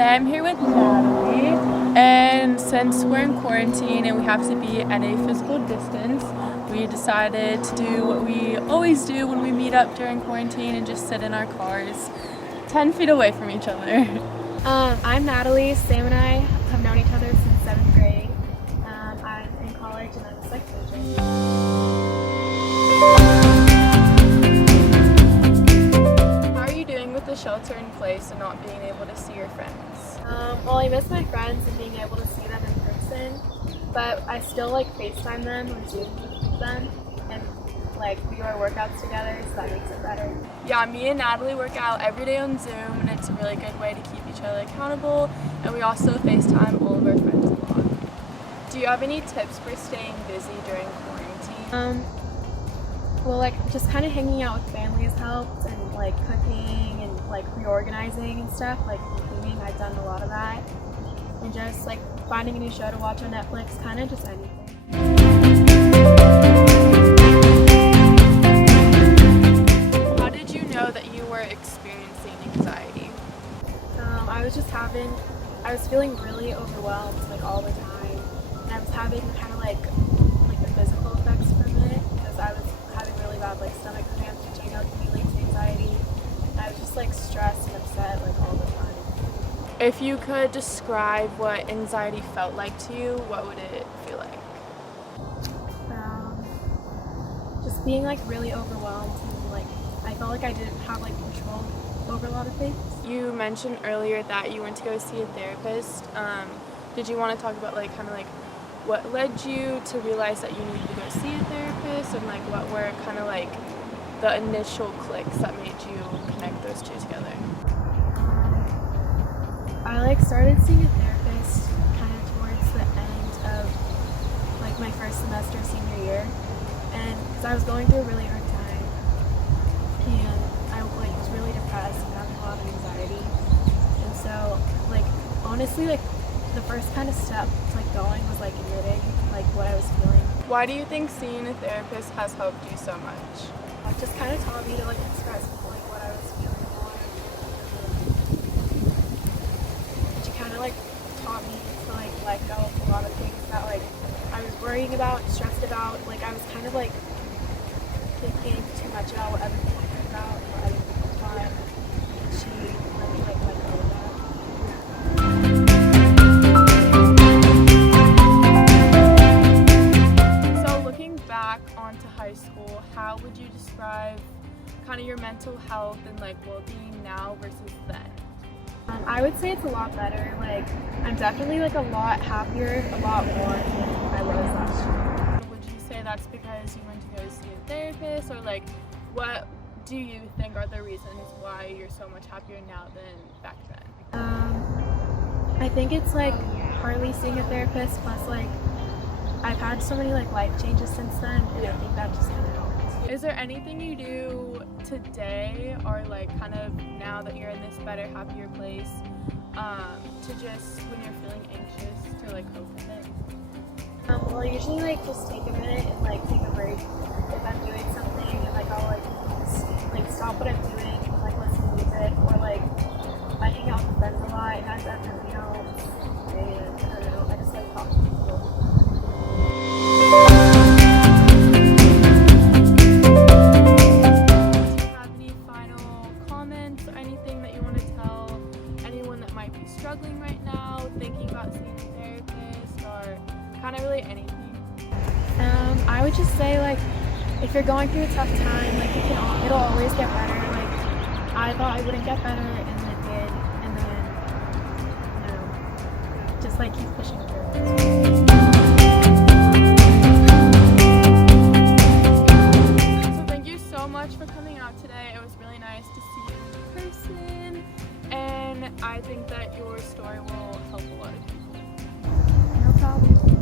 today I'm here with Natalie, and since we're in quarantine and we have to be at a physical distance, we decided to do what we always do when we meet up during quarantine and just sit in our cars 10 feet away from each other. I'm Natalie. Sam and I have known each other since 7th grade. I'm in college and I'm a psych major. How are you doing with the shelter in place and not being able to see your friends? Well, I miss my friends and being able to see them in person, but I still FaceTime them or Zoom with them, and we do our workouts together, so that makes it better. Yeah, me and Natalie work out every day on Zoom, and it's a really good way to keep each other accountable, and we also FaceTime all of our friends a lot. Do you have any tips for staying busy during quarantine? Well, just kind of hanging out with family has helped, and cooking and reorganizing and stuff, cleaning. I've done a lot of that, and just finding a new show to watch on Netflix, kind of just anything. How did you know that you were experiencing anxiety? I was feeling really overwhelmed all the time, and I was having kind of the physical effects from it, because I was having really bad stomach cramps, which I know can be linked to anxiety, and I was just stressed and upset all the time. If you could describe what anxiety felt like to you, what would it feel like? Just being really overwhelmed, and I felt I didn't have control over a lot of things. You mentioned earlier that you went to go see a therapist. Did you want to talk about what led you to realize that you needed to go see a therapist, and what were kind of the initial clicks that made you connect those two together? I started seeing a therapist kind of towards the end of my first semester senior year, and because I was going through a really hard time, and I was really depressed and having a lot of anxiety, and so honestly the first kind of step to going was admitting what I was feeling. Why do you think seeing a therapist has helped you so much? It just kind of taught me to express what I was feeling more. She kind of taught me to let go of a lot of things that I was worrying about, stressed about. I was kind of thinking too much about what other people think about, what other people thought. And she let me let go of that. Onto high school, how would you describe kind of your mental health and well-being now versus then? I would say it's a lot better. I'm definitely a lot happier, a lot more than I was last year. Would you say that's because you went to go see a therapist, or what do you think are the reasons why you're so much happier now than back then? I think it's partly seeing a therapist, plus I've had so many life changes since then, and I think that just kind of helps. Is there anything you do today, or kind of now that you're in this better, happier place, to just when you're feeling anxious to cope with it? Well, I usually just take a minute and take a break if I'm doing something, and I'll stop what I'm doing and listen to music, or I hang out with friends a lot, and that definitely helps. And I don't know, I just talking to people. Do you have any final comments or anything that you want to tell anyone that might be struggling right now, thinking about seeing a therapist, or kind of really anything? I would just say if you're going through a tough time, it'll always get better. I thought I wouldn't get better, and it did, and then just keep pushing through. For coming out today. It was really nice to see you in person, and I think that your story will help a lot of people. No problem.